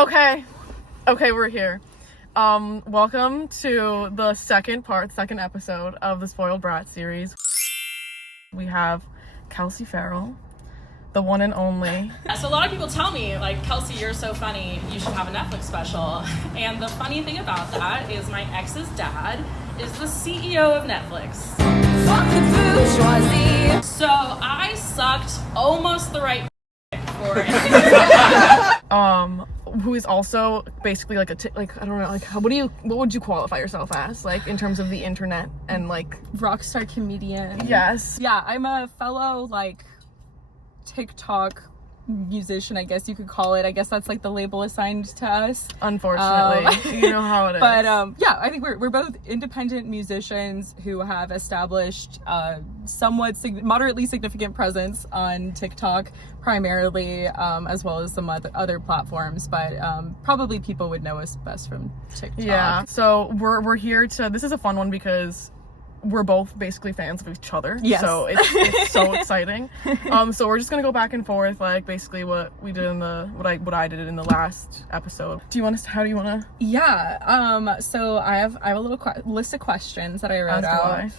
Okay, we're here. Welcome to the second episode of the Spoiled Brat series. We have Kelsey Farrell, the one and only. So a lot of people tell me, like, Kelsey, you're so funny, you should have a Netflix special. And the funny thing about that is my ex's dad is the CEO of Netflix. Fuck the bourgeoisie. So I sucked almost the right for it. Who is also basically like I don't know, like what would you qualify yourself as, like, in terms of the internet and like rock star comedian? Yes. Yeah, I'm a fellow like TikTok musician, I guess you could call it. I guess that's like the label assigned to us. Unfortunately, you know how it is. But yeah, I think we're both independent musicians who have established somewhat moderately significant presence on TikTok primarily, as well as some other platforms. But probably people would know us best from TikTok. Yeah. So we're here to. This is a fun one because we're both basically fans of each other. Yes. So it's so exciting. So we're just gonna go back and forth, like basically what we did in what I did in the last episode. How do you wanna? Yeah. So I have a little list of questions that I wrote out.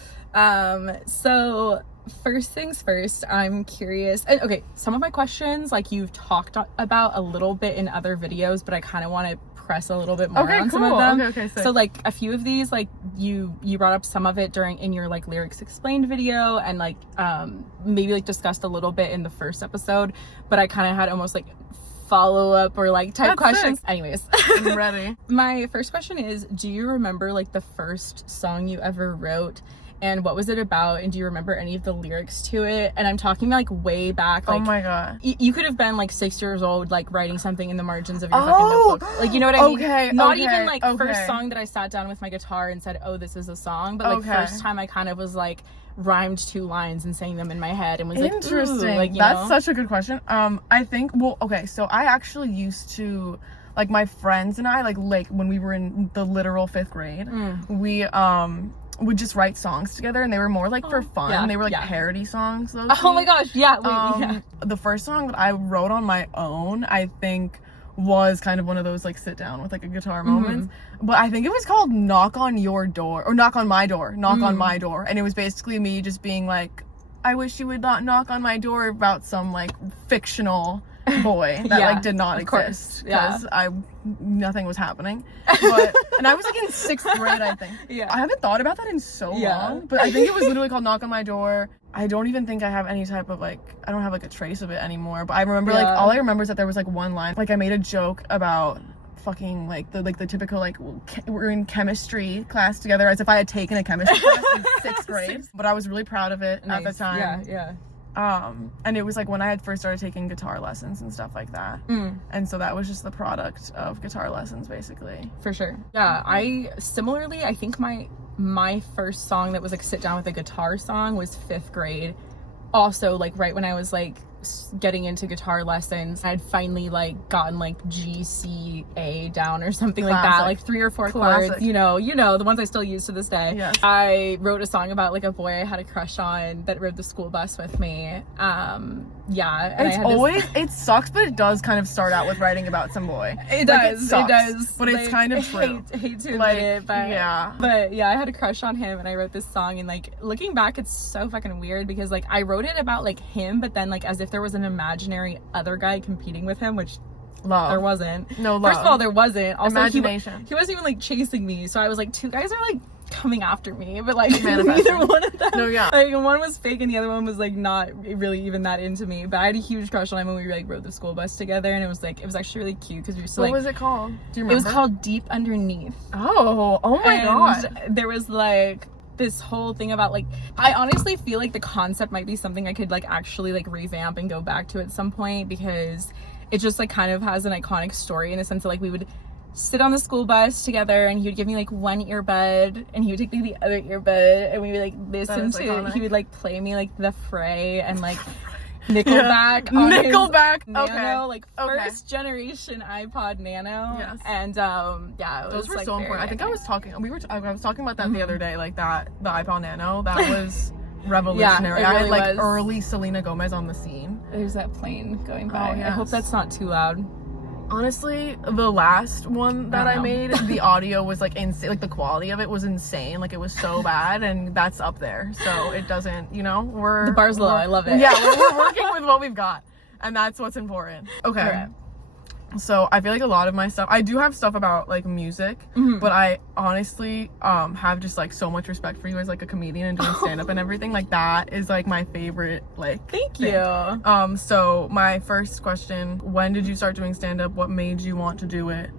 So first things first, I'm curious. And okay, some of my questions, like, you've talked about a little bit in other videos, but I kind of want to press a little bit more on some of them. Okay, so like a few of these, like you brought up some of it in your like lyrics explained video, and like maybe like discussed a little bit in the first episode, but I kind of had almost like follow-up or like type questions. Sick. Anyways, I'm ready. My first question is, do you remember like the first song you ever wrote? And what was it about? And do you remember any of the lyrics to it? And I'm talking like way back. Like, oh my god. You could have been like 6 years old, like writing something in the margins of your fucking notebook. Like, you know what I mean? Not even like first song that I sat down with my guitar and said, oh, this is a song. But like first time I kind of was like rhymed 2 lines and sang them in my head and was like, interesting. Like, that's such a good question. I think, so I actually used to, like, my friends and I, like when we were in the literal 5th grade, we would just write songs together, and they were more like for fun. Yeah, they were like parody songs. Oh my gosh, yeah. The first song that I wrote on my own, I think, was kind of one of those like sit down with like a guitar moments. But I think it was called Knock on Your Door, or Knock on My Door, on My Door. And it was basically me just being like, I wish you would not knock on my door, about some like fictional boy that like did not exist, because nothing was happening. But and I was like in 6th grade, I think. I haven't thought about that in so long, but I think it was literally called Knock on My Door. I don't even think I have any type of like, I don't have like a trace of it anymore, but I remember like all I remember is that there was like one line, like I made a joke about fucking like the typical like we're in chemistry class together, as if I had taken a chemistry class in 6th grade. But I was really proud of it at the time. And it was like when I had first started taking guitar lessons and stuff like that. And so that was just the product of guitar lessons, basically. For sure. Yeah, I think my first song that was like sit down with a guitar song was 5th grade. Also, like right when I was like getting into guitar lessons, I'd finally like gotten like G, C, A down or something like that, like 3 or 4 chords, you know the ones I still use to this day. I wrote a song about like a boy I had a crush on that rode the school bus with me. And it sucks, but it does kind of start out with writing about some boy. It does, but it's kind of true. Hate to admit it, but I had a crush on him, and I wrote this song, and like looking back, it's so fucking weird because like I wrote it about like him, but then like as if there was an imaginary other guy competing with him, which there wasn't. No love. First of all, there wasn't. Also, imagination. He wasn't even like chasing me, so I was like, 2 guys are like coming after me, but like neither one of them. Like one was fake and the other one was like not really even that into me. But I had a huge crush on him when we like rode the school bus together, and it was actually really cute because we used to What was it called? Do you remember? It was called Deep Underneath. Oh my god. There was like this whole thing about like, I honestly feel like the concept might be something I could like actually like revamp and go back to at some point, because it just like kind of has an iconic story in the sense that like we would sit on the school bus together, and he would give me like one earbud, and he would take me the other earbud, and we would like listen to, he would like play me like The Fray and like Nickelback on his Nano, like first generation iPod Nano. And those were so important. I think I was talking about that the other day, like that the iPod Nano, that was revolutionary. Yeah, it really I had like was. early Selena Gomez on the scene. There's that plane going by. Oh, yes. I hope that's not too loud. Honestly, the last one that I know. made, the audio was like insane. Like the quality of it was insane. Like it was so bad, and that's up there. So it doesn't, you know, The bar's low. I love it. Yeah, we're working with what we've got, and that's what's important. Okay. Right. So I feel like a lot of my stuff, I do have stuff about like music, but I honestly have just like so much respect for you as like a comedian and doing stand-up and everything. Like that is like my favorite like Thank thing. you. So my first question, when did you start doing stand-up? What made you want to do it?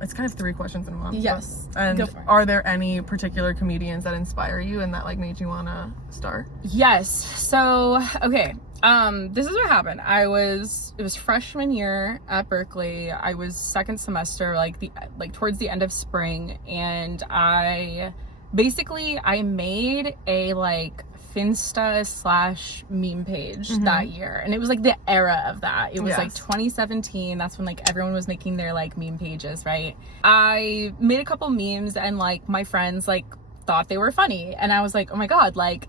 It's kind of 3 questions in one. Yes. And Go for it. are there any particular comedians that inspire you and that like made you want to start? Yes. So, okay. This is what happened. It was freshman year at Berkeley. I was second semester, like towards the end of spring, and I made a like Finsta / meme page that year, and it was like the era of that. It was like 2017. That's when like everyone was making their like meme pages, right? I made a couple memes, and like my friends like thought they were funny, and I was like, oh my god, like,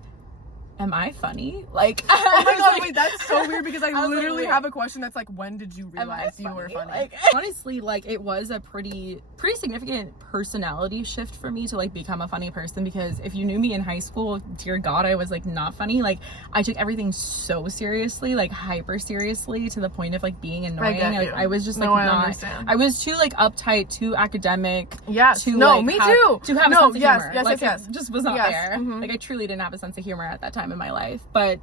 am I funny? Like, oh my god, like, wait, that's so weird because I was literally like, have a question that's like, when did you am I realize you were funny? Like, honestly, like it was a pretty significant personality shift for me to like become a funny person, because if you knew me in high school, dear god, I was like not funny. Like I took everything so seriously, like hyper seriously, to the point of like being annoying. Like I was just like I was too like uptight, too academic. Yes. To, no, like, me have, too. To have no, a sense of yes, humor. yes, Like, yes. it just was not there. Mm-hmm. Like I truly didn't have a sense of humor at that time in my life. But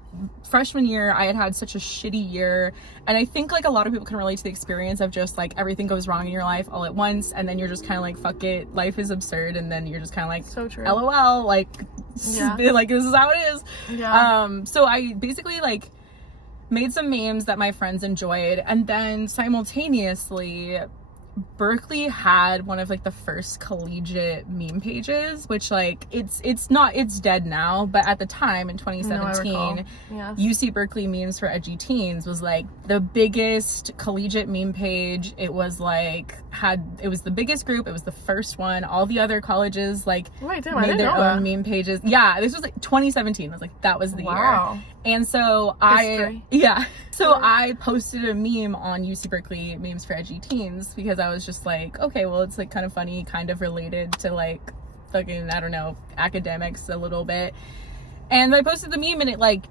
freshman year, I had such a shitty year, and I think like a lot of people can relate to the experience of just like everything goes wrong in your life all at once, and then you're just kind of like, fuck it, life is absurd, and then you're just kind of like, so true. LOL, like, like this is how it is. Yeah. So I basically like made some memes that my friends enjoyed, and then simultaneously Berkeley had one of like the first collegiate meme pages, which like it's dead now, but at the time in 2017, UC Berkeley Memes for Edgy Teens was like the biggest collegiate meme page. It was like it was the biggest group, it was the first one. All the other colleges like made their own meme pages. Yeah, this was like 2017. I was like, that was the year. And so I posted a meme on UC Berkeley Memes for Edgy Teens, because I was just like, okay, well, it's like kind of funny, kind of related to like fucking, I don't know, academics a little bit. And I posted the meme, and it like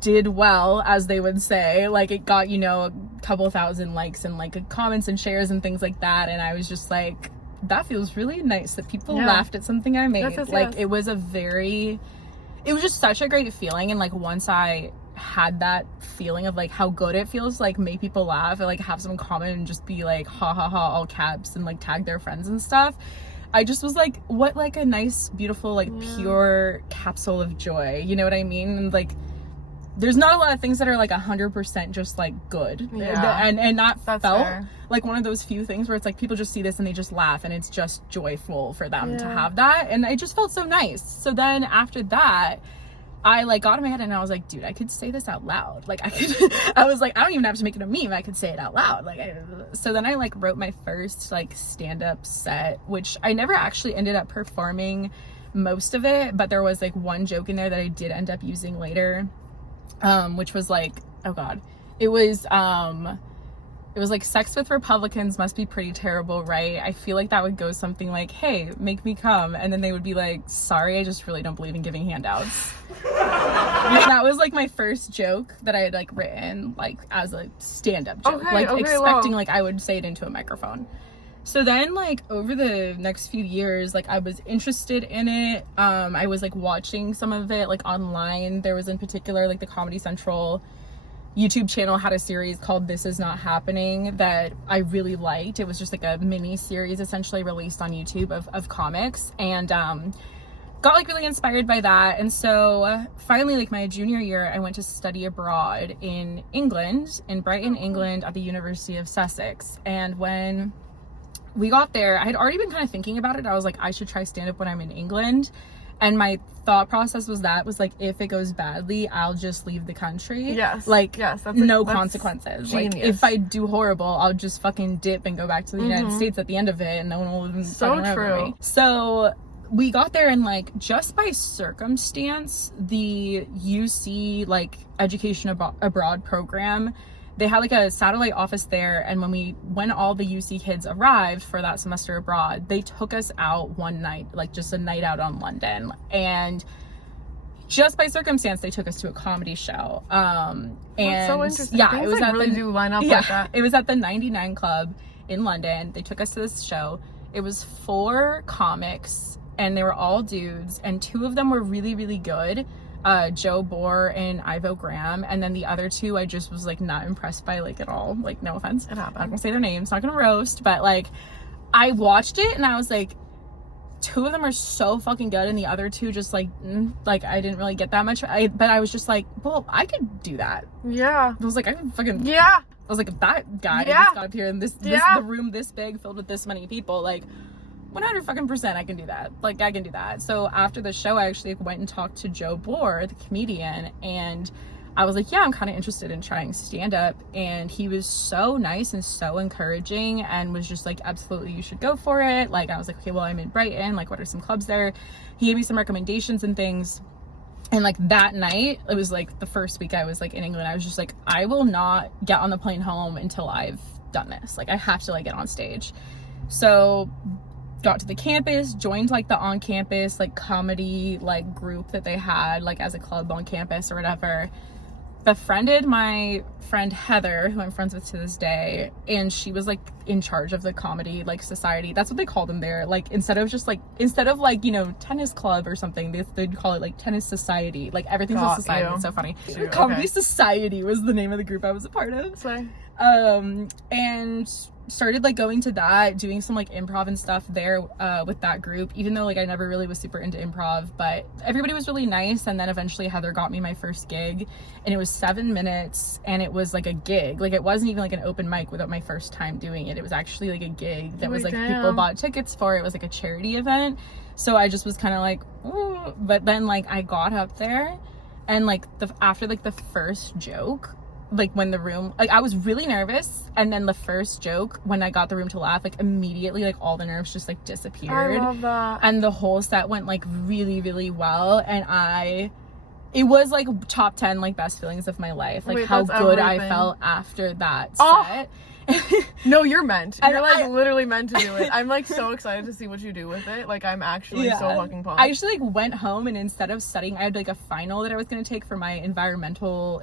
did well, as they would say. Like it got, you know, a couple thousand likes and like comments and shares and things like that. And I was just like, that feels really nice that people laughed at something I made. It was it was just such a great feeling. And like once I had that feeling of like how good it feels to like make people laugh and like have some comment and just be like ha ha ha all caps and like tag their friends and stuff, I just was like, what like a nice beautiful like pure capsule of joy, you know what I mean? And like there's not a lot of things that are like 100% just like good, and that felt fair. Like one of those few things where it's like people just see this and they just laugh, and it's just joyful for them to have that, and it just felt so nice. So then after that, I like got in my head and I was like, dude, I could say this out loud. Like I was like, I don't even have to make it a meme, I could say it out loud. So then I like wrote my first like stand-up set, which I never actually ended up performing most of it, but there was like one joke in there that I did end up using later, which was like, oh god, it was like, sex with Republicans must be pretty terrible, right? I feel like that would go something like, hey, make me come, and then they would be like, sorry, I just really don't believe in giving handouts. That was like my first joke that I had like written like as a stand-up joke, expecting like I would say it into a microphone. So then like over the next few years, like I was interested in it. I was like watching some of it like online. There was in particular like the Comedy Central YouTube channel had a series called This Is Not Happening that I really liked. It was just like a mini series essentially released on YouTube of comics, and got like really inspired by that. And so finally, like my junior year, I went to study abroad in England, in Brighton, England, at the University of Sussex. And when we got there, I had already been kind of thinking about it. I was like, I should try stand-up when I'm in England. And my thought process was like, if it goes badly, I'll just leave the country. That's consequences. Genius. Like if I do horrible, I'll just fucking dip and go back to the United States at the end of it, and no one will even fucking remember me. So we got there, and like just by circumstance, the UC like education abroad program they had like a satellite office there, and when all the UC kids arrived for that semester abroad, they took us out one night, like just a night out on London, and just by circumstance they took us to a comedy show. And that's so interesting. yeah, Things, it was like, at really the, do line up yeah, like that. it was at the 99 Club in London. They took us to this show. It was 4 comics, and they were all dudes, and 2 of them were really, really good. Joe Bohr and Ivo Graham, and then the other 2 I just was like not impressed by, like, at all. Like, no offense, I'm not gonna say their names, not gonna roast, but like I watched it and I was like, 2 of them are so fucking good, and the other 2 just like I didn't really get that much. But I was just like, well, I could do that. Yeah. I was like, I could fucking, yeah. I was like, if that guy Yeah. just got up here in this the room this big filled with this many people, like 100% I can do that. Like, I can do that. So after the show, I actually went and talked to Joe Bohr, the comedian, and I was like, yeah, I'm kind of interested in trying stand-up. And he was so nice and so encouraging and was just like, absolutely, you should go for it. Like, I was like, okay, well, I'm in Brighton, like, what are some clubs there? He gave me some recommendations and things. And like that night, it was like the first week I was like in England, I was just like, I will not get on the plane home until I've done this. Like, I have to like get on stage. So got to the campus, joined like the on-campus like comedy like group that they had like as a club on campus or whatever. Befriended my friend Heather, who I'm friends with to this day, and she was like in charge of the comedy like society. That's what they call them there. Like, instead of like, you know, tennis club or something, they'd call it like tennis society. Like, everything's a society. It's so funny. Comedy Society was the name of the group I was a part of. Sorry. And started like going to that, doing some like improv and stuff there with that group, even though like I never really was super into improv, but everybody was really nice. And then eventually Heather got me my first gig, and it was 7 minutes, and it was like a gig. Like, it wasn't even like an open mic without my first time doing it. It was actually like a gig that was like people bought tickets for. It was like a charity event. So I just was kind of like, ooh. But then like I got up there, and like after like the first joke, like when the room, like I was really nervous, and then the first joke, when I got the room to laugh, like immediately like all the nerves just like disappeared. I love that. And the whole set went like really, really well, and it was like top 10 like best feelings of my life. Like, how good I felt after that set. No, you're meant. You're like literally meant to do it. I'm like so excited to see what you do with it. Like, I'm actually so fucking pumped. I actually like went home, and instead of studying, I had like a final that I was going to take for my environmental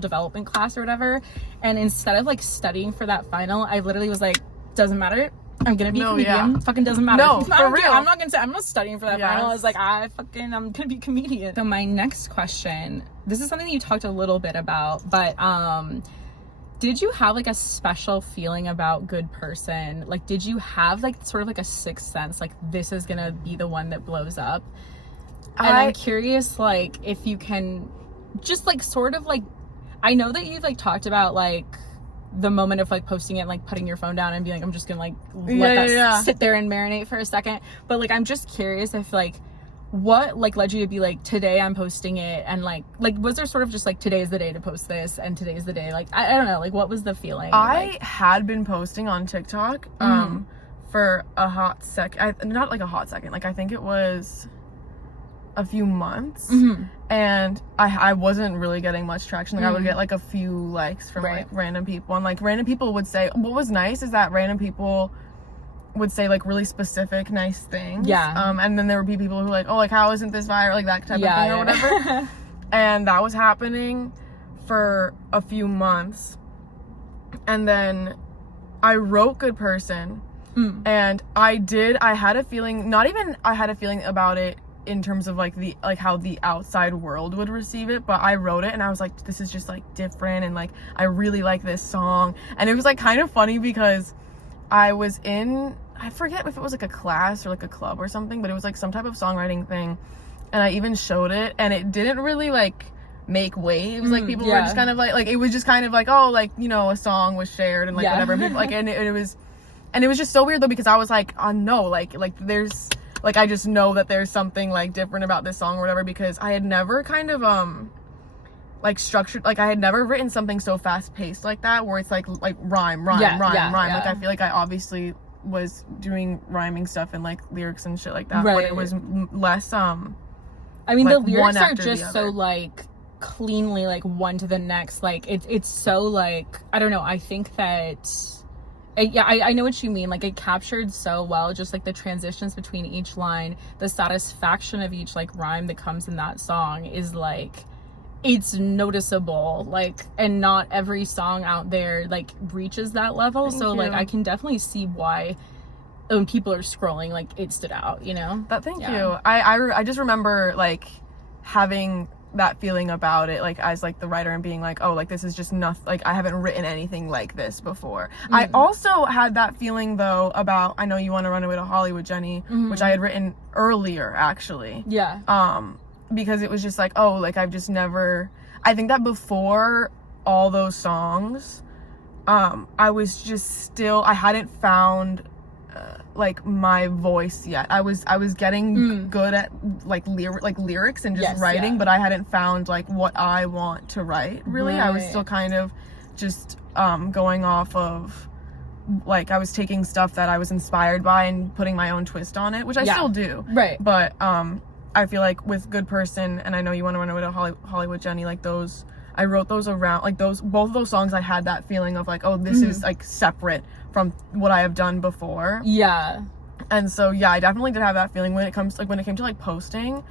development class or whatever. And instead of like studying for that final, I literally was like, doesn't matter, I'm gonna be a comedian. Fucking doesn't matter. No, for real. I'm not studying for that final. I was like, I'm gonna be a comedian. So my next question, this is something that you talked a little bit about, but did you have like a special feeling about Good Person? Like, did you have like sort of like a sixth sense, like this is gonna be the one that blows up? And I'm curious, like, if you can just like sort of like, I know that you've like talked about like the moment of like posting it and like putting your phone down and being like, I'm just gonna like let that sit there and marinate for a second. But like, I'm just curious if like, what like led you to be like, today I'm posting it, and like was there sort of just like, today's the day to post this, and today's the day, like I don't know, like what was the feeling? I had been posting on TikTok for a hot second, not like a hot second, like I think it was a few months, and I wasn't really getting much traction. Like I would get like a few likes from like random people, and like random people would say, what was nice is that random people would say like really specific nice things, and then there would be people who like, oh, like how isn't this viral, like that type of thing or whatever. And that was happening for a few months, and then I wrote Good Person, and I had a feeling, I had a feeling about it in terms of like how the outside world would receive it, but I wrote it and I was like, this is just like different, and like I really like this song. And it was like kind of funny because I was in, I forget if it was like a class or like a club or something, but it was like some type of songwriting thing, and I even showed it, and it didn't really like make waves. Like people were just kind of like it was just kind of like, oh, like, you know, a song was shared and like whatever, and people, like, and it was just so weird though, because I was like, oh no, like there's like, I just know that there's something like different about this song or whatever, because I had never kind of like structured, like I had never written something so fast paced like that, where it's like rhyme. Like I feel like I obviously was doing rhyming stuff and like lyrics and shit like that, but it was less I mean, like the lyrics are just so like cleanly like one to the next. Like it's so like, I don't know, I think that I know what you mean. Like, it captured so well just like the transitions between each line, the satisfaction of each like rhyme that comes in that song is like, it's noticeable. Like, and not every song out there like reaches that level. So like I can definitely see why when people are scrolling, like, it stood out, you know? Thank you. I just remember like having that feeling about it, like, as like the writer, and being like, oh, like, this is just nothing, like, I haven't written anything like this before. I also had that feeling though about I Know You Want to Run Away to Hollywood, Jenny, which I had written earlier, actually. Because it was just like, oh, like, I've just never, I think that before all those songs, I was just still, I hadn't found like my voice yet. I was getting good at like lyrics and just writing, but I hadn't found like what I want to write, really. I was still kind of just going off of, like, I was taking stuff that I was inspired by and putting my own twist on it, which I still do. But I feel like with Good Person and I Know You Want to Run Away to Hollywood, Jenny, like, those, I wrote those around, like, those, both of those songs, I had that feeling of like, oh, this is like separate from what I have done before. And so I definitely did have that feeling when it came to like posting.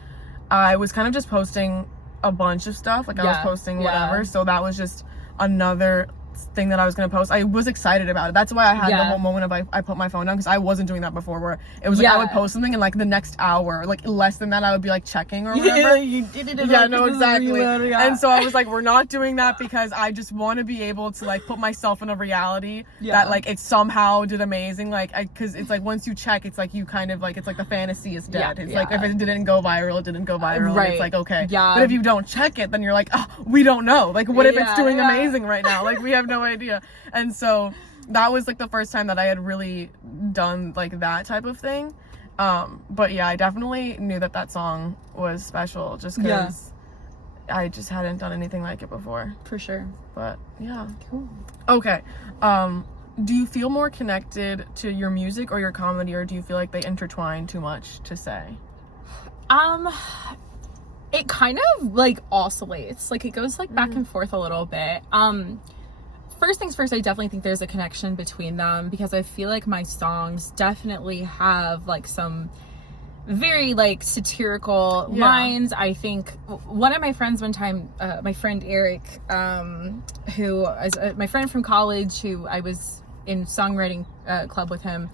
I was kind of just posting a bunch of stuff, like I was posting whatever, so that was just another thing that I was gonna post. I was excited about it. That's why I had the whole moment of I put my phone down, because I wasn't doing that before, where it was like I would post something and like the next hour, like less than that, I would be like checking or whatever. Exactly. And so I was like, we're not doing that, because I just want to be able to like put myself in a reality that like it somehow did amazing, like, because it's like once you check, it's like you kind of like, it's like the fantasy is dead. It's like if it didn't go viral, it didn't go viral. And it's like, okay, but if you don't check it, then you're like, oh, we don't know, like, what if it's doing amazing right now, like, we have no idea. And so that was like the first time that I had really done like that type of thing. But I definitely knew that song was special, just because I just hadn't done anything like it before. For sure. But cool. Okay. Do you feel more connected to your music or your comedy, or do you feel like they intertwine too much to say? It kind of like oscillates, like it goes like back and forth a little bit. First things first, I definitely think there's a connection between them, because I feel like my songs definitely have like some very like satirical lines. I think one of my friends one time, my friend Eric, who is my friend from college, who I was in songwriting club with him,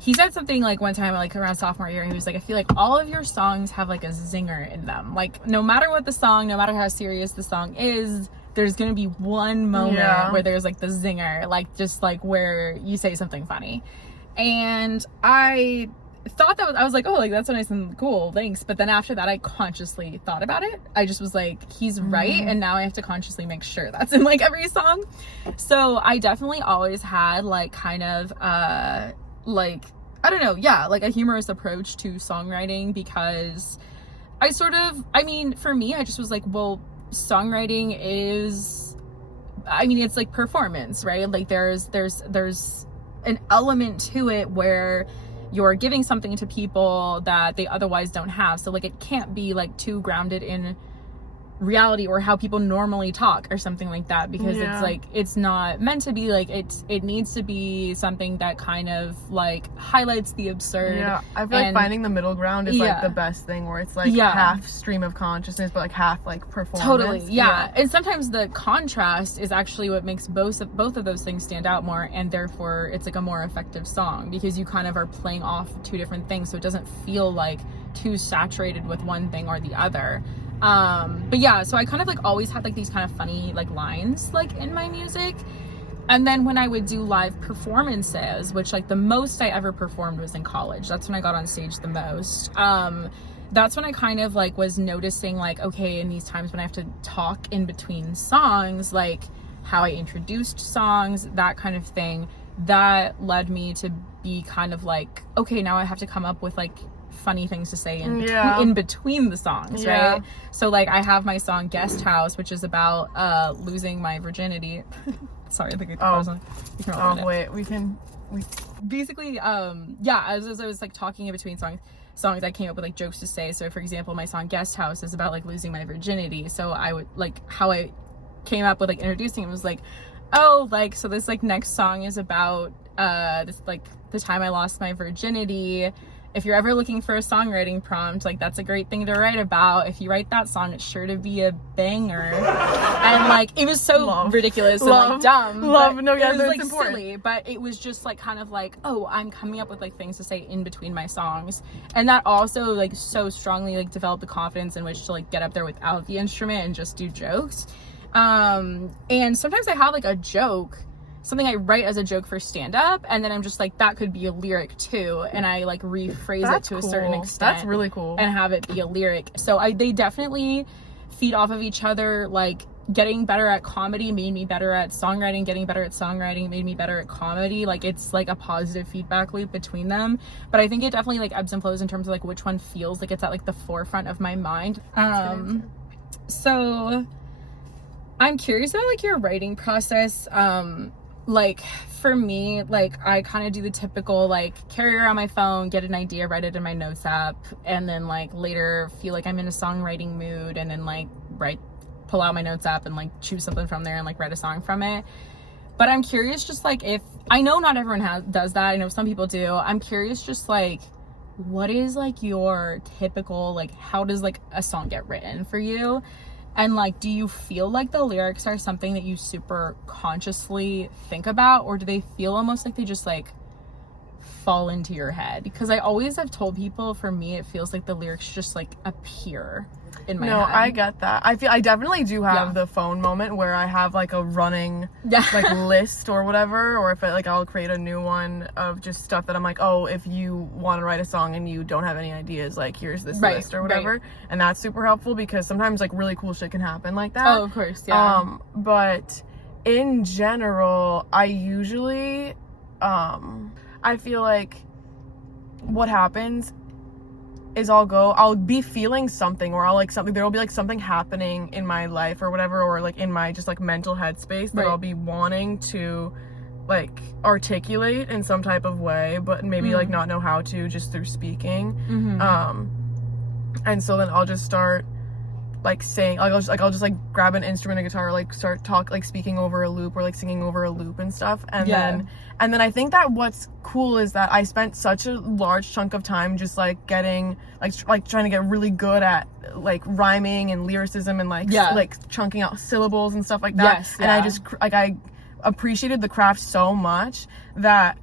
he said something like one time, like around sophomore year, he was like, I feel like all of your songs have like a zinger in them. Like, no matter what the song, no matter how serious the song is, there's gonna be one moment where there's like the zinger, like just like where you say something funny. And I thought that I was like, oh, like, that's so nice and cool, thanks. But then after that, I consciously thought about it. I just was like, he's right, and now I have to consciously make sure that's in like every song. So I definitely always had like kind of like, I don't know, like a humorous approach to songwriting, because I mean, for me, I just was like, well, songwriting is, I mean, it's like performance, right? Like there's an element to it where you're giving something to people that they otherwise don't have. So like it can't be like too grounded in reality or how people normally talk or something like that, because it's like, it's not meant to be like, it needs to be something that kind of like highlights the absurd. I feel like finding the middle ground is like the best thing, where it's like half stream of consciousness but like half like performance. And sometimes the contrast is actually what makes both of those things stand out more, and therefore it's like a more effective song, because you kind of are playing off two different things, so it doesn't feel like too saturated with one thing or the other. But so I kind of like always had like these kind of funny like lines like in my music. And then when I would do live performances, which like the most I ever performed was in college, that's when I got on stage the most. That's when I kind of like was noticing like, okay, in these times when I have to talk in between songs, like how I introduced songs, that kind of thing, that led me to be kind of like, okay, now I have to come up with like funny things to say in between the songs, right? So like I have my song Guest House, which is about losing my virginity. Sorry, I think I basically as I was like talking in between songs, songs I came up with like jokes to say. So for example, my song Guest House is about like losing my virginity. So I would like, how I came up with like introducing it was like, oh, like, so this like next song is about this like the time I lost my virginity. If you're ever looking for a songwriting prompt, like that's a great thing to write about. If you write that song, it's sure to be a banger. And like it was so ridiculous and like dumb. No, yeah, it was that's like important. silly, but it was just like kind of like, oh, I'm coming up with like things to say in between my songs. And that also like so strongly like developed the confidence in which to like get up there without the instrument and just do jokes. And sometimes I have like a joke, something I write as a joke for stand-up, and then I'm just like, that could be a lyric too, and I like rephrase it to a certain extent. That's really cool. And have it be a lyric. So they definitely feed off of each other. Like getting better at comedy made me better at songwriting, getting better at songwriting made me better at comedy. Like it's like a positive feedback loop between them. But I think it definitely like ebbs and flows in terms of like which one feels like it's at like the forefront of my mind. So I'm curious about like your writing process. Like for me, like I kind of do the typical like carry around my phone, get an idea, write it in my notes app, and then like later feel like I'm in a songwriting mood, and then like pull out my notes app and like choose something from there and like write a song from it. But I'm curious just like, if I know not everyone does that, I know some people do. I'm curious just like, what is like your typical, like how does like a song get written for you? And like, do you feel like the lyrics are something that you super consciously think about, or do they feel almost like they just like fall into your head? Because I always have told people, for me, it feels like the lyrics just like appear in my head. No, I get that. I definitely do have the phone moment where I have like a running like list or whatever, or if I'll create a new one of just stuff that I'm like, oh, if you want to write a song and you don't have any ideas, like here's this list or whatever. And that's super helpful because sometimes like really cool shit can happen like that. Oh, of course, yeah. But in general, I usually I feel like what happens is I'll be feeling something, or there'll be like something happening in my life or whatever, or like in my just like mental headspace that I'll be wanting to like articulate in some type of way, but maybe like not know how to, just through speaking. And so then I'll just start like saying, I'll just like grab an instrument, a guitar, like start speaking over a loop or like singing over a loop and stuff. And then I think that what's cool is that I spent such a large chunk of time just like getting like trying to get really good at like rhyming and lyricism and like chunking out syllables and stuff like that. And I just I appreciated the craft so much that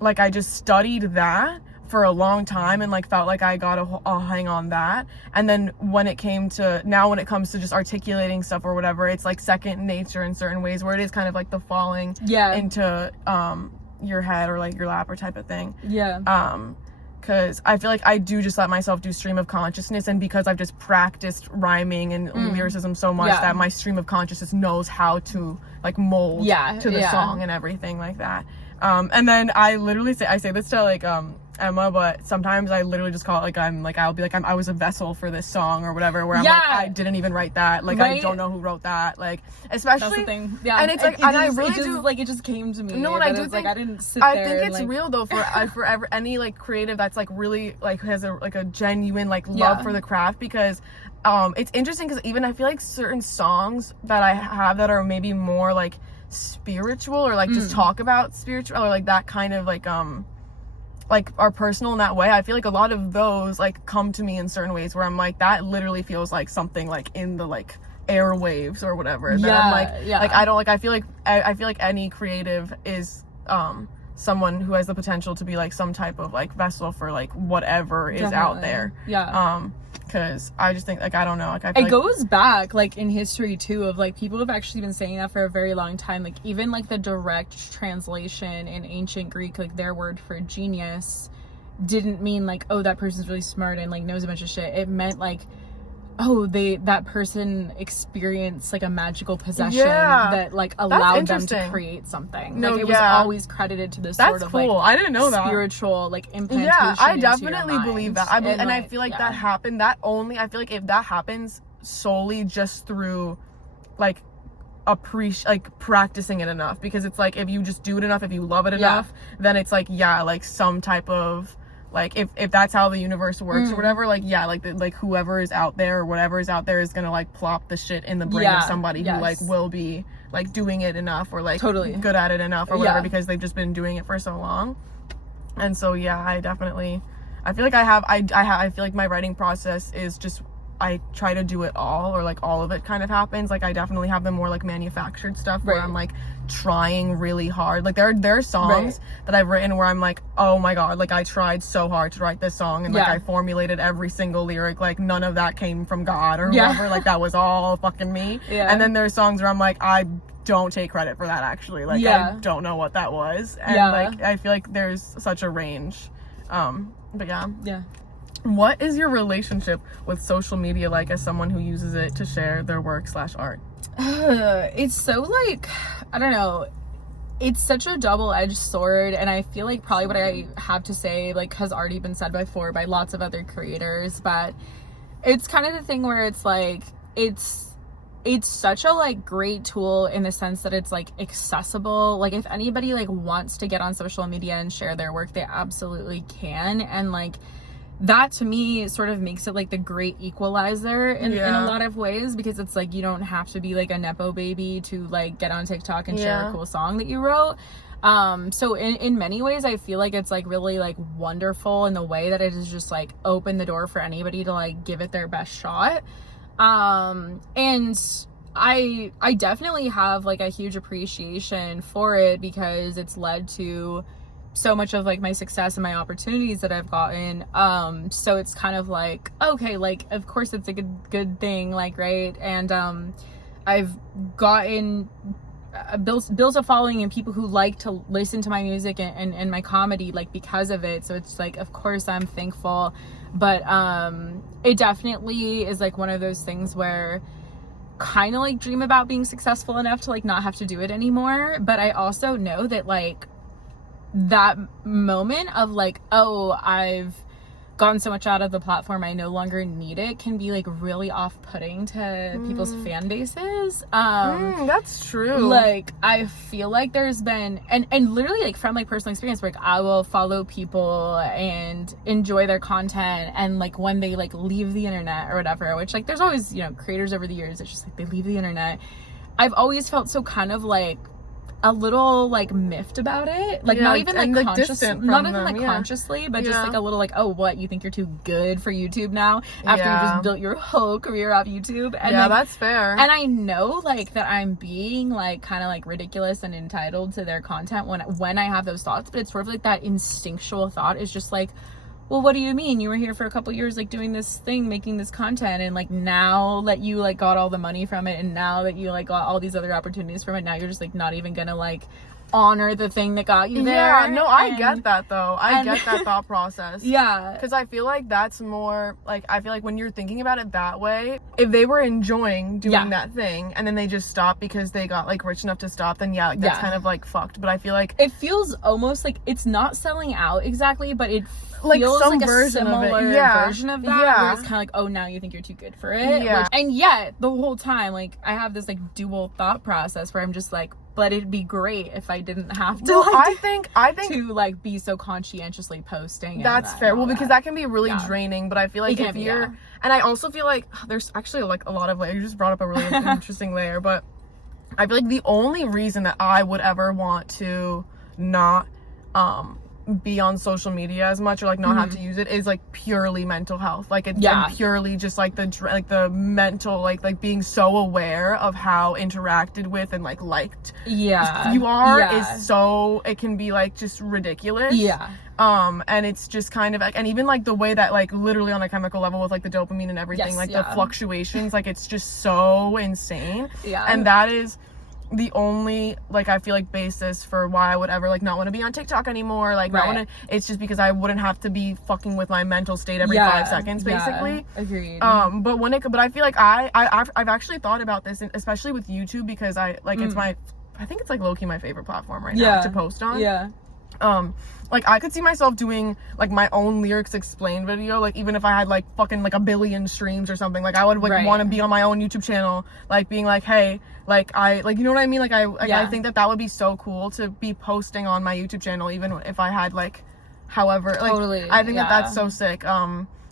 like I just studied that for a long time and like felt like I got a hang on that. And then when it comes to just articulating stuff or whatever, it's like second nature in certain ways, where it is kind of like the falling into your head or like your lap or type of thing. Because I feel like I do just let myself do stream of consciousness, and because I've just practiced rhyming and lyricism so much that my stream of consciousness knows how to like mold to the song and everything like that. And then I literally say this to like Emma, but sometimes I literally just call it like I'll be like I was a vessel for this song or whatever, where I'm like, I didn't even write that, like I don't know who wrote that, like especially that's the thing. And it's like and I really do like it just came to me. No, and I do think like I didn't sit there. I think it's like, real though for any like creative that's like really like has a genuine like love for the craft, because it's interesting because even I feel like certain songs that I have that are maybe more like spiritual or like just talk about spiritual or like that kind of like are personal in that way. I feel like a lot of those like come to me in certain ways where I'm like, that literally feels like something like in the like airwaves or whatever. That I'm like I don't like I feel like any creative is someone who has the potential to be like some type of like vessel for like whatever is out there. Because I just think like I don't know, like I feel it goes back like in history too, of like people have actually been saying that for a very long time. Like even like the direct translation in ancient Greek, like their word for genius didn't mean like, oh, that person's really smart and like knows a bunch of shit. It meant like, oh, that person experienced like a magical possession that like allowed them to create something. Like it was always credited to this sort of cool. like I didn't know that. Spiritual like implantation. Yeah, I definitely believe that. And I feel like that happened. I feel like if that happens solely just through like practicing it enough, because it's like if you just do it enough, if you love it enough, then it's like like some type of like if that's how the universe works or whatever, like yeah, like whoever is out there or whatever is out there is gonna like plop the shit in the brain of somebody who like will be like doing it enough or like totally good at it enough or whatever because they've just been doing it for so long. And so yeah, I feel like I feel like my writing process is just I try to do it all, or like all of it kind of happens. Like I definitely have the more like manufactured stuff where I'm like trying really hard. Like there are songs that I've written where I'm like, oh my god, like I tried so hard to write this song and like I formulated every single lyric, like none of that came from God or whatever, like that was all fucking me. And then there's songs where I'm like, I don't take credit for that actually, like I don't know what that was. And like I feel like there's such a range. But yeah. What is your relationship with social media like as someone who uses it to share their work/art? It's so like, I don't know, it's such a double-edged sword, and I feel like probably what I have to say like has already been said before by lots of other creators, but it's kind of the thing where it's like it's such a like great tool in the sense that it's like accessible. Like if anybody like wants to get on social media and share their work, they absolutely can. And like that to me sort of makes it like the great equalizer in a lot of ways, because it's like you don't have to be like a nepo baby to like get on TikTok and share a cool song that you wrote. So in many ways I feel like it's like really like wonderful in the way that it has just like opened the door for anybody to like give it their best shot. And I definitely have like a huge appreciation for it because it's led to so much of like my success and my opportunities that I've gotten. So it's kind of like, okay, like of course it's a good thing, like, right? And I've gotten built a following and people who like to listen to my music and my comedy like because of it. So it's like, of course I'm thankful, but it definitely is like one of those things where kind of like dream about being successful enough to like not have to do it anymore. But I also know that like that moment of like, oh, I've gotten so much out of the platform, I no longer need it, can be like really off-putting to people's fan bases. That's true. Like I feel like there's been and literally like from like personal experience where like I will follow people and enjoy their content, and like when they like leave the internet or whatever, which like there's always, you know, creators over the years, it's just like they leave the internet, I've always felt so kind of like a little like miffed about it, like not even like conscious, not even like consciously, but just like a little like, oh, what, you think you're too good for YouTube now after you just built your whole career off YouTube? And like, that's fair. And I know like that I'm being like kind of like ridiculous and entitled to their content when I have those thoughts, but it's sort of like that instinctual thought is just like, well, what do you mean? You were here for a couple years like doing this thing, making this content, and like now that you like got all the money from it, and now that you like got all these other opportunities from it, now you're just like not even gonna like honor the thing that got you there. Yeah, no, I get that though. I get that thought process. Yeah. Because I feel like that's more, like, I feel like when you're thinking about it that way, if they were enjoying doing that thing and then they just stopped because they got, like, rich enough to stop, then that's kind of, like, fucked. But I feel like... It feels almost like it's not selling out exactly, but it like feels some like version a similar of it. version of that, where it's kind of like, oh, now you think you're too good for it. And yet, the whole time, like, I have this, like, dual thought process where I'm just like, but it'd be great if I didn't have to I think to like be so conscientiously posting. That's fair. Well, because that can be really draining, but I feel like if you're and I also feel like there's actually like a lot of layers. You just brought up a really interesting layer, but I feel like the only reason that I would ever want to not be on social media as much or like not have to use it is like purely mental health. Like it's purely just like the mental like being so aware of how interacted with and like liked you are is so, it can be like just ridiculous. And it's just kind of like, and even like the way that like literally on a chemical level with like the dopamine and everything, like the fluctuations, like it's just so insane. And that is the only like I feel like basis for why I would ever like not want to be on TikTok anymore, like not want to, it's just because I wouldn't have to be fucking with my mental state every 5 seconds basically. Agreed. But I feel like I've actually thought about this, especially with YouTube, because I like it's my, I think it's like low-key my favorite platform right now to post on. Like I could see myself doing like my own lyrics explained video, like even if I had like fucking like 1 billion streams or something, like I would like want to be on my own YouTube channel, like being like, hey, like I like, you know what I mean, like I think that would be so cool to be posting on my YouTube channel, even if I had like however, like, Totally, I think that yeah. that's so sick.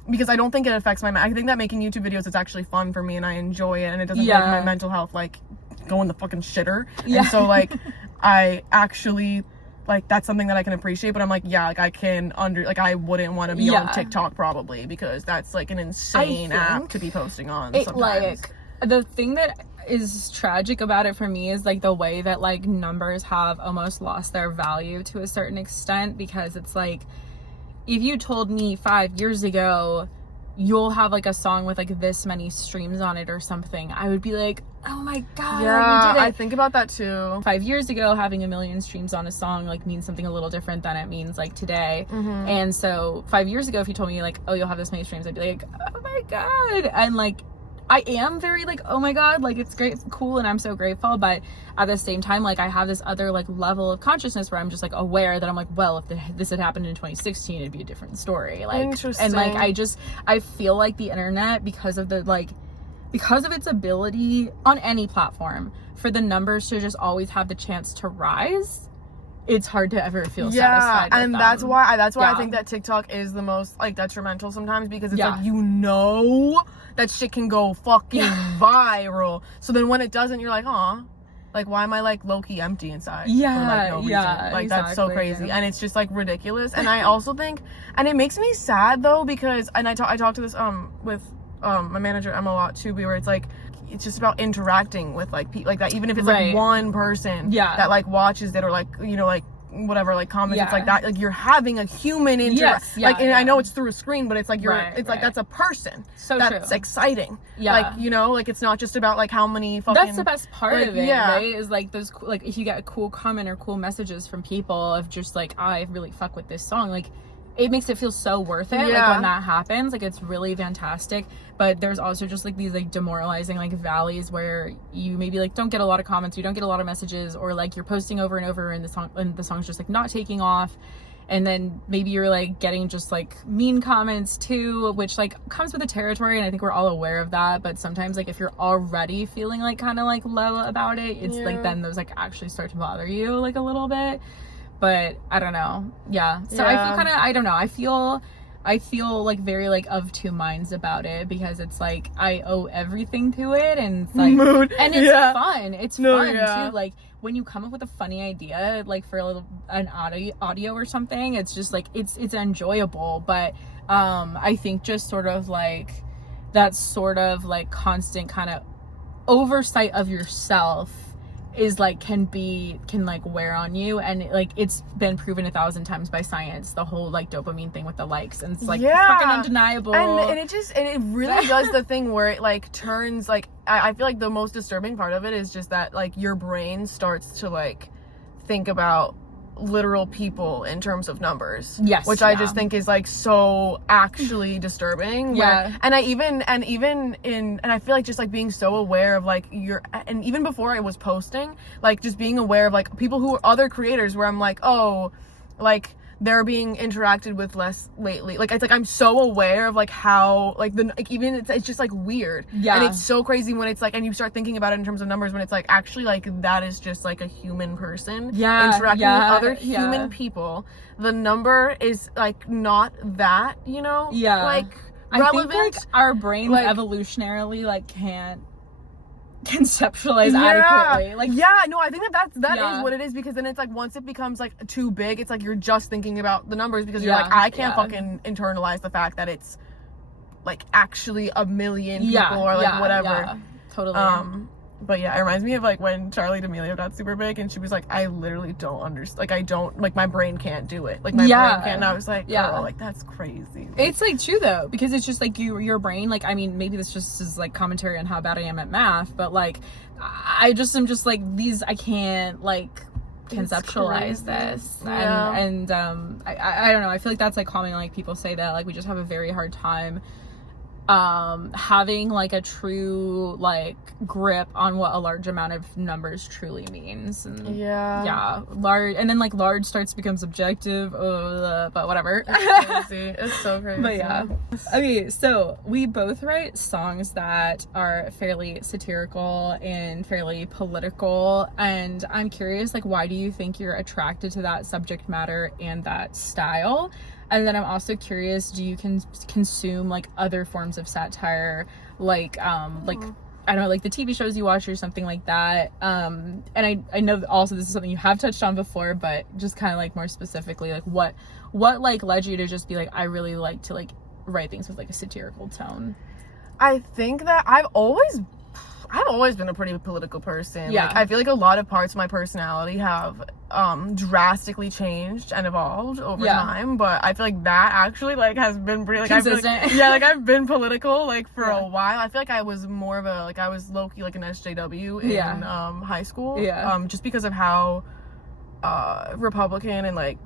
Because I don't think it affects I think that making YouTube videos is actually fun for me and I enjoy it, and it doesn't make my mental health like go in the fucking shitter. Yeah. And so like I actually like that's something that I can appreciate, but I'm like, yeah, like I can I wouldn't want to be on TikTok probably, because that's like an insane app to be posting on sometimes. Like the thing that is tragic about it for me is like the way that like numbers have almost lost their value to a certain extent, because it's like, if you told me 5 years ago you'll have like a song with like this many streams on it or something, I would be like, oh my god, yeah, we did it. I think about that too. 5 years ago, having 1 million streams on a song like means something a little different than it means like today. And so 5 years ago, if you told me like, oh, you'll have this many streams, I'd be like, oh my god. And like, I am very like, oh my god, like it's great, it's cool, and I'm so grateful. But at the same time, like I have this other like level of consciousness where I'm just like aware that I'm like, well, if this had happened in 2016, it'd be a different story. Like, interesting. and like I feel like the internet, because of its ability on any platform for the numbers to just always have the chance to rise, it's hard to ever feel satisfied with and them. that's why I think that TikTok is the most like detrimental sometimes, because it's like, that shit can go fucking viral. So then when it doesn't, you're like, aw, like why am I like low-key empty inside for like no reason? Like that's so crazy, and it's just like ridiculous. And I also think, and it makes me sad though, because I talked to this with my manager Emma a lot too, where it's like, it's just about interacting with like people like that, even if it's like one person that like watches it, or like, you know, like whatever, like comments, it's like that, like you're having a human interaction, and I know it's through a screen, but it's like you're like that's a person, so that's true. Exciting, like, you know, like it's not just about like how many fucking, that's the best part of it, right, is like those like if you get a cool comment or cool messages from people of just like, I really fuck with this song, like it makes it feel so worth it. Like when that happens, like it's really fantastic. But there's also just like these like demoralizing like valleys where you maybe like don't get a lot of comments, you don't get a lot of messages, or like you're posting over and over and the song's just like not taking off. And then maybe you're like getting just like mean comments too, which like comes with the territory, and I think we're all aware of that. But sometimes like if you're already feeling like kind of like low about it, it's like then those like actually start to bother you like a little bit. But I don't know. So I feel kind of, I don't know. I feel like very like of two minds about it, because it's like I owe everything to it, and it's like and it's fun. It's fun too. Like when you come up with a funny idea, like for an audio or something, it's just like it's enjoyable. But I think just sort of like that sort of like constant kind of oversight of yourself is like can like wear on you, and like it's been proven 1,000 times by science, the whole like dopamine thing with the likes, and it's like fucking undeniable, and it really does the thing where it like turns like I feel like the most disturbing part of it is just that like your brain starts to like think about literal people in terms of numbers, which I just think is like so actually disturbing, and I feel like just like being so aware of like and even before I was posting, like just being aware of like people who are other creators where I'm like, oh, like they're being interacted with less lately, like it's like I'm so aware of like how like even it's just like weird, and it's so crazy when it's like, and you start thinking about it in terms of numbers when it's like actually like that is just like a human person interacting with other human people. The number is like not that, you know, like relevant. I think like our brains like, evolutionarily like can't conceptualize adequately, like I think that is what it is, because then it's like once it becomes like too big, it's like you're just thinking about the numbers, because you're like, I can't fucking internalize the fact that it's like actually 1 million people or like whatever. Totally. But yeah, it reminds me of like when Charli D'Amelio got super big, and she was like, I literally don't understand, like I don't, like my brain can't do it, like my brain can't, and I was like, girl, like that's crazy. It's like true though, because it's just like your brain, like I mean maybe this just is like commentary on how bad I am at math, but like I just am just like I can't like conceptualize this, and I don't know, I feel like that's like common, like people say that like we just have a very hard time having like a true like grip on what a large amount of numbers truly means. And large, and then like large starts to become subjective, but whatever. It's crazy. It's so crazy. But yeah. Okay, so we both write songs that are fairly satirical and fairly political, and I'm curious, like, why do you think you're attracted to that subject matter and that style? And then I'm also curious, do you consume like other forms of satire, like I don't know, like the TV shows you watch or something like that? And I know also this is something you have touched on before, but just kind of like more specifically, like what like led you to just be like, I really like to like write things with like a satirical tone? I think that I've always been a pretty political person. Yeah. Like, I feel like a lot of parts of my personality have drastically changed and evolved over time, but I feel like that actually like has been pretty like consistent. like I've been political like for a while. I feel like I was more of a I was low-key like an SJW in high school. Just because of how Republican and like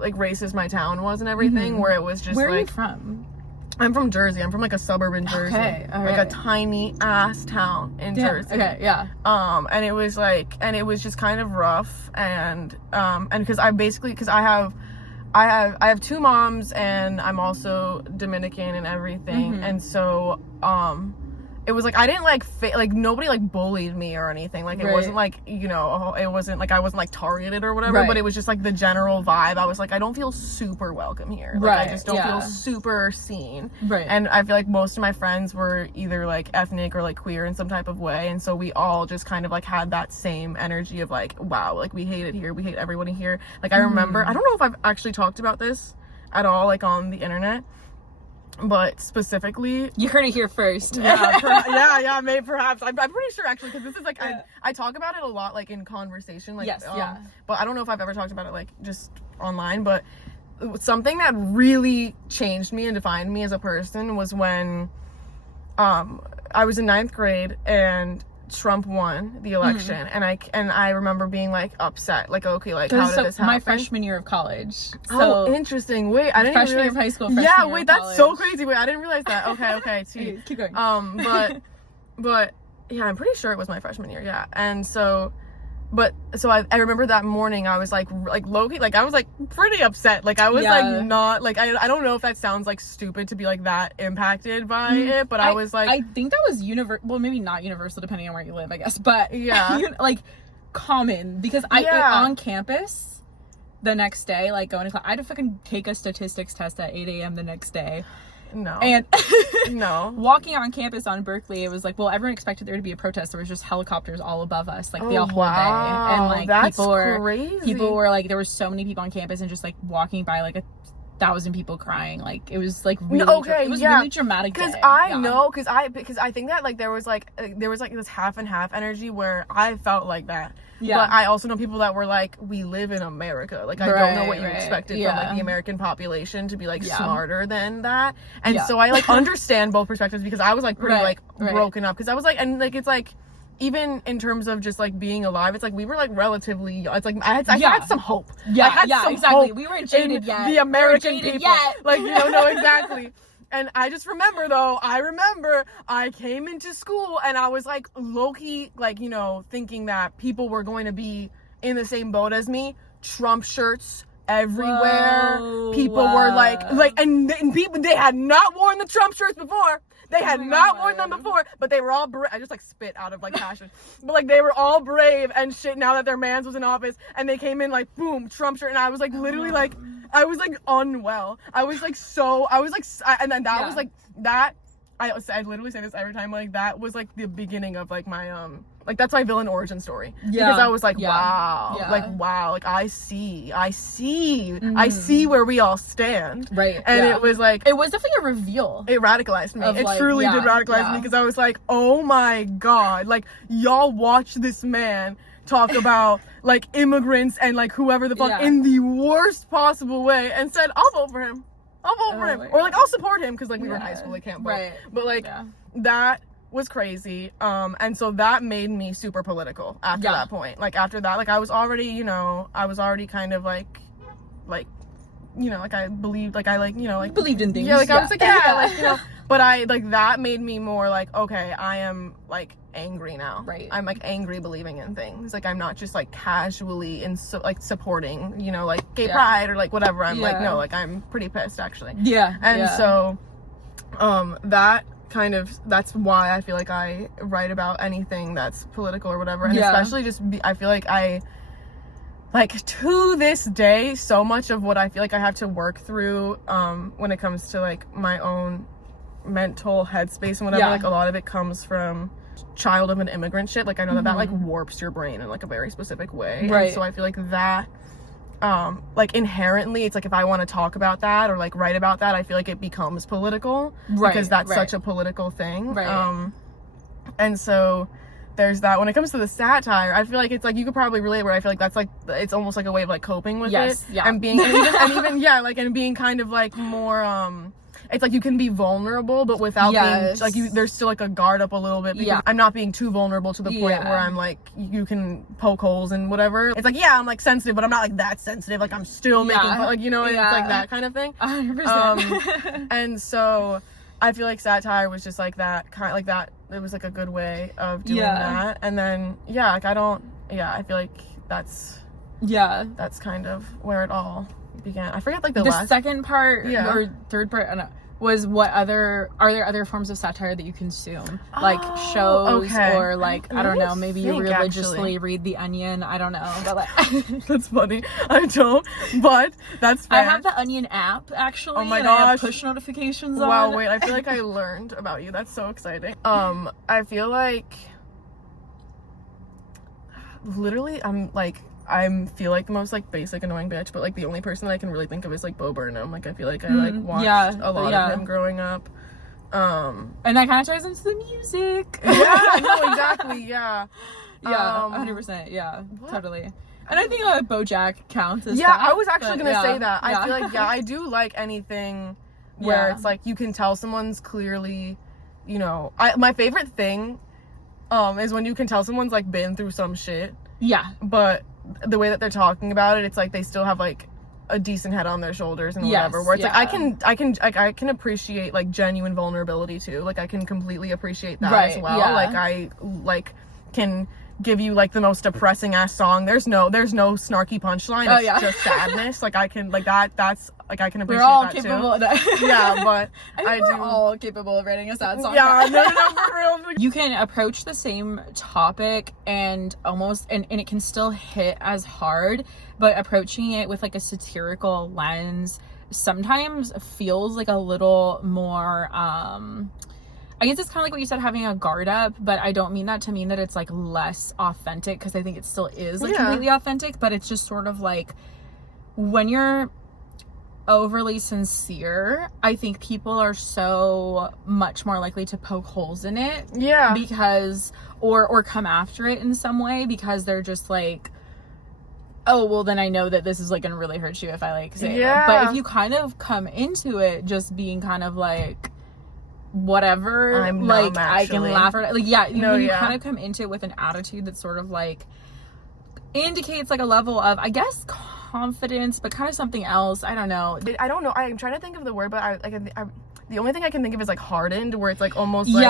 racist my town was and everything, where it was just Where like, are you from? I'm from Jersey. I'm from like a suburban Jersey. Okay, like a tiny ass town in Jersey. Okay, yeah. And it was just kind of rough, and because I have two moms, and I'm also Dominican and everything, and so it was like I didn't like nobody like bullied me or anything. Like it wasn't like, you know, it wasn't like I wasn't like targeted or whatever, but it was just like the general vibe. I was like, I don't feel super welcome here. Like I just don't feel super seen. And I feel like most of my friends were either like ethnic or like queer in some type of way, and so we all just kind of like had that same energy of like, wow, like we hate it here, we hate everybody here. Like I remember, I don't know if I've actually talked about this at all like on the internet, but specifically, you heard it here first. Maybe perhaps. I'm pretty sure actually, because this is like I talk about it a lot like in conversation, like but I don't know if I've ever talked about it like just online. But something that really changed me and defined me as a person was when I was in 9th grade and Trump won the election, and I remember being like upset, like, okay, like how did this happen? My freshman year of college. So interesting. Wait, I didn't freshman realize. year of high school. Yeah, wait, that's so crazy. Wait, I didn't realize that. Okay, keep going. But yeah, I'm pretty sure it was my freshman year. Yeah, and so. But so I remember that morning I was like low-key, like I was like pretty upset, like I was like not like I don't know if that sounds like stupid to be like that impacted by it, but I was like, I think that was well, maybe not universal depending on where you live, I guess, but like common, because on campus the next day, like going to class, I had to fucking take a statistics test at 8 a.m. the next day. And walking on campus on Berkeley, it was like, well, everyone expected there to be a protest. There was just helicopters all above us, like the whole day, and like that's crazy. People were like, there were so many people on campus, and just like walking by like 1,000 people crying, like it was like really it was really dramatic. Because I think that like there was like this half and half energy where I felt like that. But I also know people that were like, we live in America. Like, I don't know what you expected from like the American population to be like smarter than that. And so I like understand both perspectives, because I was like pretty like broken up, because I was like, and like it's like, even in terms of just like being alive, it's like we were like relatively, it's like I had some hope. I had some exactly. Hope we weren't jaded in yet. The American people. Yet. Like, you know, no, exactly. And I just remember I came into school and I was like low-key, like, you know, thinking that people were going to be in the same boat as me. Trump shirts everywhere. People were like, and people, they had not worn the Trump shirts before. They had not worn them before, but they were all I just like spit out of like passion. But like they were all brave and shit now that their mans was in office, and they came in like, boom, Trump shirt, and I was like literally like, I was like unwell. And then that was like that. I literally say this every time, like that was like the beginning of like my like that's my villain origin story. Because I was like, wow, like I see where we all stand. And it was like, it was definitely a reveal. It radicalized me. It truly did radicalize me, because I was like, oh my god, like y'all watch this man talk about like immigrants and like whoever the fuck in the worst possible way, and said, I'll vote for him. Or like I'll support him, because like we were in high school, they can't vote. But like that was crazy. And so that made me super political after that point. Like after that, like I was already kind of like you know, like I believed, like I like, you know, like believed in things. Yeah, like I was like, yeah, like, you know, but I like that made me more like, okay, I am like angry now. Right. I'm like angry believing in things. Like I'm not just like casually like supporting, you know, like gay pride or like whatever. I'm like, no, like I'm pretty pissed actually. Yeah. And so that kind of, that's why I feel like I write about anything that's political or whatever. And especially just I feel like like to this day, so much of what I feel like I have to work through when it comes to like my own mental headspace and whatever, like a lot of it comes from child of an immigrant shit. Like I know that like warps your brain in like a very specific way. Right. And so I feel like that like inherently it's like if I want to talk about that or like write about that, I feel like it becomes political because that's such a political thing. And so there's that. When it comes to the satire, I feel like it's like you could probably relate, where I feel like that's like it's almost like a way of like coping with it and being and even like and being kind of like more it's like you can be vulnerable but without being like there's still like a guard up a little bit because I'm not being too vulnerable to the point where I'm like you can poke holes and whatever. It's like I'm like sensitive but I'm not like that sensitive, like I'm still making fun, like, you know, it's like that kind of thing. 100%. And so I feel like satire was just like that kind of like that. It was like a good way of doing that. And then like I feel like that's kind of where it all began. I forget like the last second part or third part, I don't know, was are there other forms of satire that you consume, like shows or like I don't know, maybe you religiously read The Onion, I don't know, but like that's funny. I don't, but that's fair. I have the Onion app actually. Oh my gosh, I have push notifications on. Wow, wait, I feel like I learned about you. That's so exciting. I feel like literally I feel like the most like basic annoying bitch, but like the only person that I can really think of is like Bo Burnham. Like I feel like I like watched a lot of him growing up. And that kind of ties into the music. Yeah, no, exactly, yeah. 100%, totally. And I think BoJack counts as I was actually gonna say that. I feel like I do like anything where it's like you can tell someone's clearly, you know, my favorite thing is when you can tell someone's like been through some shit. Yeah. But the way that they're talking about it, it's like they still have like a decent head on their shoulders and whatever. Where it's like I can appreciate like genuine vulnerability too. Like I can completely appreciate that as well. Like I can give you like the most depressing ass song. There's no snarky punchline. It's just sadness. Like I can like that's like I can appreciate we're all that capable too. Of that. Yeah, but we're all capable of writing a sad song. Yeah, no, for real. You can approach the same topic and almost and it can still hit as hard, but approaching it with like a satirical lens sometimes feels like a little more I guess it's kind of like what you said, having a guard up, but I don't mean that to mean that it's like less authentic, because I think it still is like completely authentic, but it's just sort of like when you're overly sincere, I think people are so much more likely to poke holes in it. Yeah. Because or come after it in some way, because they're just like, oh, well then I know that this is like gonna really hurt you if I like say it. But if you kind of come into it just being kind of like whatever, I'm like I can laugh at it, like when you kind of come into it with an attitude that sort of like indicates like a level of, I guess, confidence, but kind of something else. I don't know. I'm trying to think of the word, but I the only thing I can think of is like hardened, where it's like almost like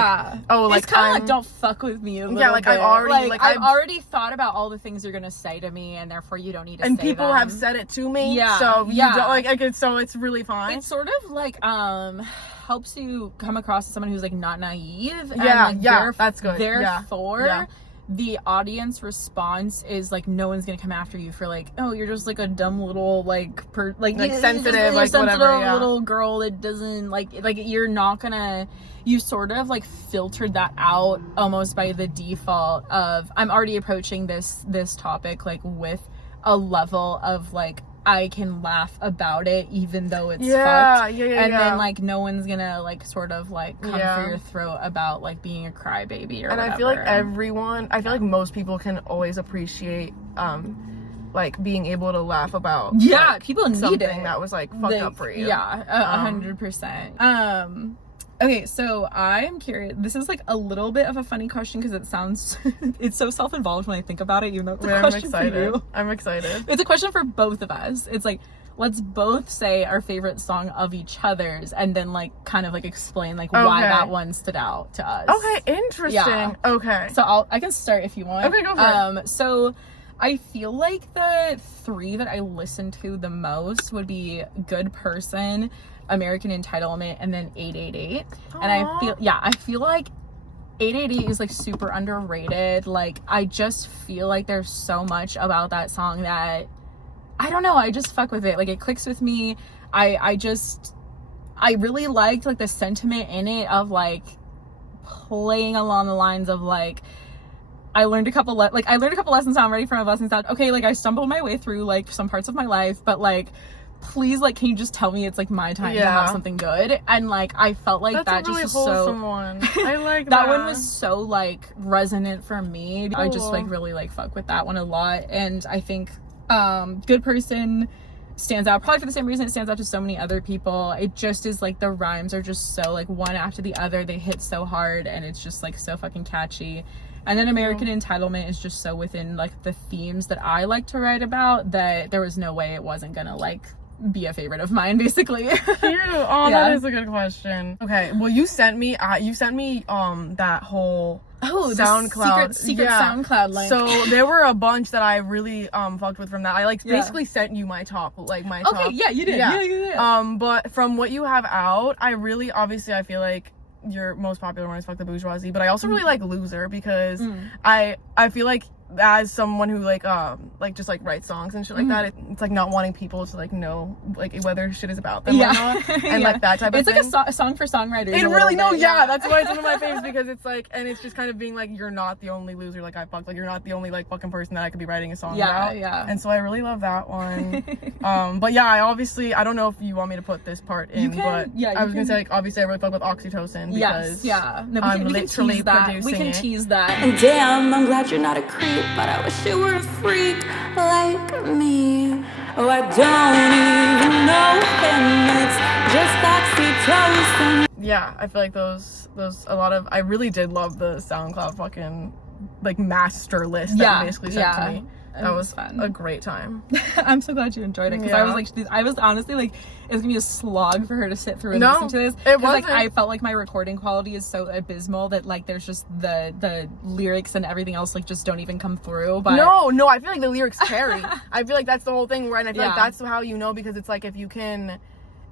like it's kind of like don't fuck with me a little bit. I've already I've already thought about all the things you're gonna say to me, and therefore you don't need to say them. And people have said it to me, so you don't like so it's really fine. It's sort of like helps you come across as someone who's like not naive. That's good. Therefore, the audience response is like no one's gonna come after you for like, oh, you're just like a dumb little like sensitive like whatever little girl that doesn't like you're not gonna. You sort of like filtered that out almost by the default of I'm already approaching this topic like with a level of like I can laugh about it even though it's fucked. And then like no one's gonna like sort of like come for your throat about like being a crybaby or whatever. I feel like most people can always appreciate like being able to laugh about people need something it. That was like fucked up for you. 100%. Okay, so I'm curious. This is like a little bit of a funny question because it sounds it's so self-involved when I think about it, even though it's a question for you. I'm excited. It's a question for both of us. It's like, let's both say our favorite song of each other's, and then like kind of like explain like why that one stood out to us. Okay, interesting. Yeah. Okay. So I can start if you want. Okay, go for it. So I feel like the 3 that I listen to the most would be Good Person, American Entitlement, and then 888. Aww. And I feel like 888 is like super underrated. Like I just feel like there's so much about that song that I don't know, I just fuck with it. Like it clicks with me. I really liked like the sentiment in it of like playing along the lines of like I learned a couple lessons now. I'm ready for my lessons now. Okay, like I stumbled my way through like some parts of my life, but like please, like, can you just tell me it's like my time to have something good? And like I felt like that just was so one. I like that. That one was so like resonant for me. Cool. I just like really like fuck with that one a lot. And I think Good Person stands out probably for the same reason it stands out to so many other people. It just is like the rhymes are just so like one after the other. They hit so hard and it's just like so fucking catchy. And then American Entitlement is just so within like the themes that I like to write about that there was no way it wasn't gonna like be a favorite of mine, basically. Cute. Oh, that is a good question. Okay, well you sent me that whole SoundCloud secret SoundCloud link. So there were a bunch that I really fucked with from that. I like basically sent you my top. Okay, yeah, you did. Yeah, you did. But from what you have out, I really obviously I feel like your most popular one is Fuck the Bourgeoisie, but I also really like Loser because I feel like as someone who like just like writes songs and shit like that, it's like not wanting people to like know like whether shit is about them or not, and like that type of thing. It's like a song for songwriters. It really that's why it's one of my faves, because it's like, and it's just kind of being like, you're not the only loser like I fucked, like you're not the only like fucking person that I could be writing a song about. And so I really love that one. But yeah, I don't know if you want me to put this part in, but I was gonna say like obviously I really fuck with Oxytocin because I'm literally producing we can tease that. And damn, I'm glad you're not a creep, but I wish you were a freak like me. Oh, I don't even know him, it's just oxytocin. Yeah, I feel like those a lot of, I really did love the SoundCloud fucking like master list that you basically sent to me. That was fun. A great time. I'm so glad you enjoyed it, because I was honestly like, it's gonna be a slog for her to sit through and listen to this. It was like I felt like my recording quality is so abysmal that like there's just the lyrics and everything else like just don't even come through. But no, I feel like the lyrics carry. I feel like that's the whole thing, right? And I feel like that's how you know, because it's like if you can.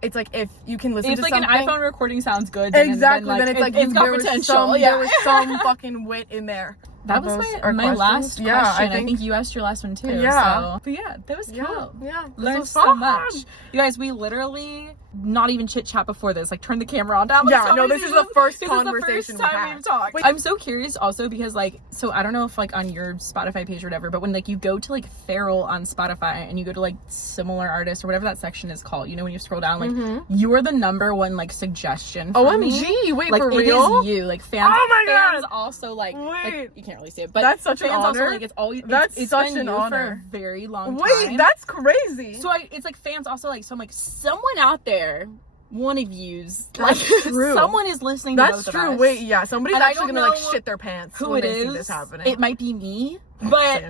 It's like if you can listen to something. If like an iPhone recording sounds good, then it's like it's got potential. There was some fucking wit in there. That was my last question. I think you asked your last one too. Yeah. So. But yeah, that was cool. Yeah. Learned so much. You guys, we literally not even chit chat before this. Like turn the camera on down. This is the first conversation we've talked. Wait, I'm so curious also because like, so I don't know if like on your Spotify page or whatever, but when like you go to like Feral on Spotify and you go to like similar artists or whatever that section is called, you know, when you scroll down, like you are the #1 like suggestion for OMG, me. Wait, like, for real? It is you. Like fans. Oh my fans God. Also like you can't really see it, but that's such an fans honor. Also, like it's always it's such been an you honor for a very long time. Wait, that's crazy. So it's like fans also like, so I'm like, someone out there, one of you's like true. Someone is listening to that's both true. Of us. Wait, yeah, somebody's and actually gonna like shit their pants who when it they is. See this happening. It might be me, but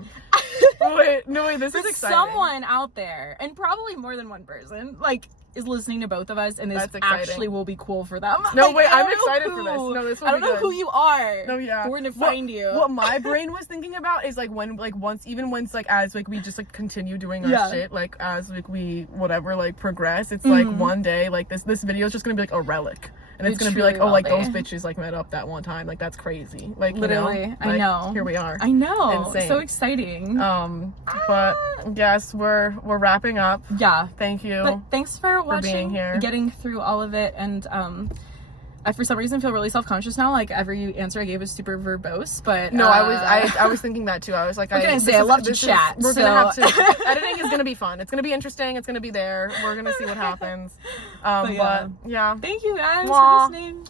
wait, this is exciting. Someone out there, and probably more than one person, like is listening to both of us, and this actually will be cool for them. No, like, wait, I'm excited for this. No, this will I don't know who you are. No, yeah. But we're gonna find you. What my brain was thinking about is like when, like once like as like we just like continue doing our shit, like as like we whatever like progress, it's like one day like this video is just gonna be like a relic. And it's gonna be like, oh, like those bitches like met up that one time. Like that's crazy. Like literally, you know, I know. Here we are. I know. Insane. So exciting. But yes, we're wrapping up. Yeah. Thank you. But thanks for watching, being here, getting through all of it, and I for some reason feel really self-conscious now. Like every answer I gave was super verbose, but no, I was thinking that too. I was like, I love to chat. We're gonna have to. Editing is gonna be fun. It's gonna be interesting. It's gonna be there. We're gonna see what happens. But yeah. Thank you guys for listening.